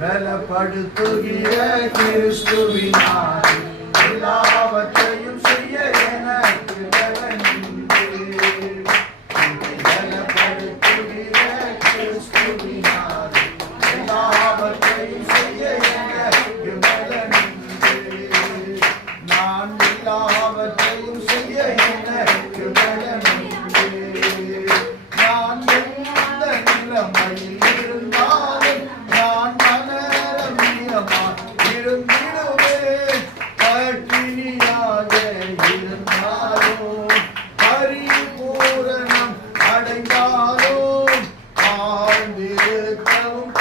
பலப்படுத்துகிற கிறிஸ்துவினாலே எல்லாவற்றையும் செய்ய எனக்கு பலன் உண்டு. பலப்படுத்துகிற கிறிஸ்துவினாலே எல்லாவற்றையும் செய்ய எனக்கு பலன் உண்டு. நான் எல்லாவற்றையும் செய்ய எனக்கு பலன் உண்டு. நான் எந்த நிலைமையில் இருந்தாலும் நான் இருந்திடுவேன். பட்டினியாக இருந்தாலும் பரிபூரணம் அடைந்தாலும் ஆழ்ந்திருக்கவும்